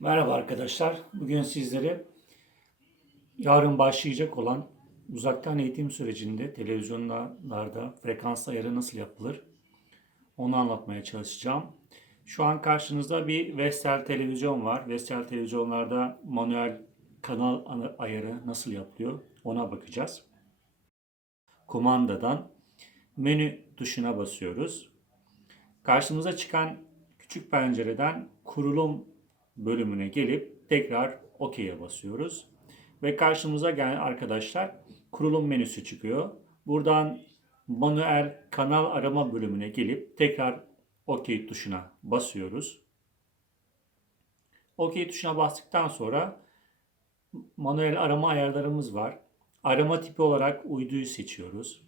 Merhaba arkadaşlar. Bugün sizlere yarın başlayacak olan uzaktan eğitim sürecinde televizyonlarda frekans ayarı nasıl yapılır onu anlatmaya çalışacağım. Şu an karşınızda bir Vestel televizyon var. Vestel televizyonlarda manuel kanal ayarı nasıl yapılıyor ona bakacağız. Kumandadan menü tuşuna basıyoruz. Karşımıza çıkan küçük pencereden kurulum bölümüne gelip tekrar OK'ye basıyoruz. Ve karşımıza gelen arkadaşlar kurulum menüsü çıkıyor. Buradan manuel kanal arama bölümüne gelip tekrar OK tuşuna basıyoruz. OK tuşuna bastıktan sonra manuel arama ayarlarımız var. Arama tipi olarak uyduyu seçiyoruz.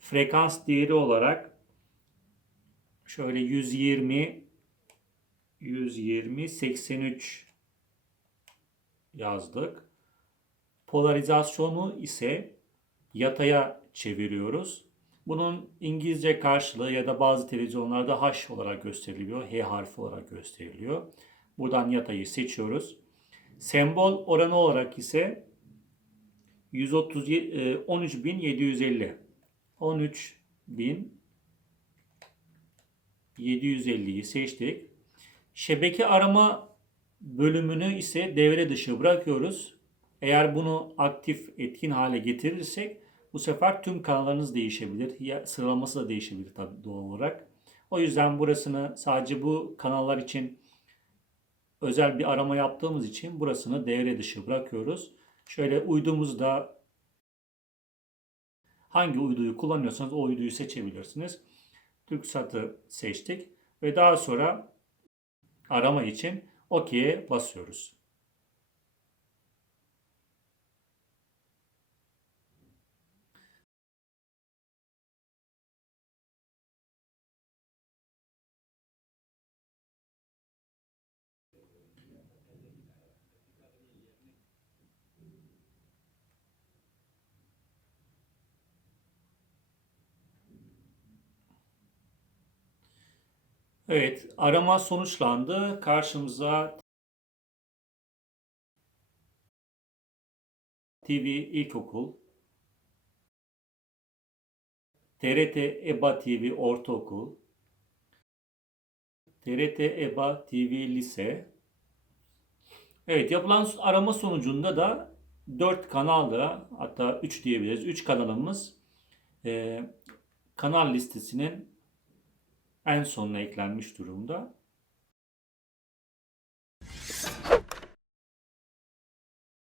Frekans değeri olarak şöyle 120 120 83 yazdık. Polarizasyonu ise yataya çeviriyoruz. Bunun İngilizce karşılığı ya da bazı televizyonlarda H olarak gösteriliyor. H harfi olarak gösteriliyor. Buradan yatayı seçiyoruz. Sembol oranı olarak ise 130 13750 13750'yi seçtik. Şebeke arama bölümünü ise devre dışı bırakıyoruz. Eğer bunu aktif etkin hale getirirsek bu sefer tüm kanallarınız değişebilir. Ya, sıralaması da değişebilir tabii doğal olarak. O yüzden burasını sadece bu kanallar için özel bir arama yaptığımız için burasını devre dışı bırakıyoruz. Şöyle uydumuzda hangi uyduyu kullanıyorsanız o uyduyu seçebilirsiniz. TürkSat'ı seçtik ve daha sonra arama için OK'ye basıyoruz. Evet, arama sonuçlandı. Karşımıza TV İlkokul, TRT EBA TV Ortaokul, TRT EBA TV Lise. Evet, yapılan arama sonucunda da 4 kanalda hatta 3 diyebiliriz. 3 kanalımız e, kanal listesinin en sonuna eklenmiş durumda.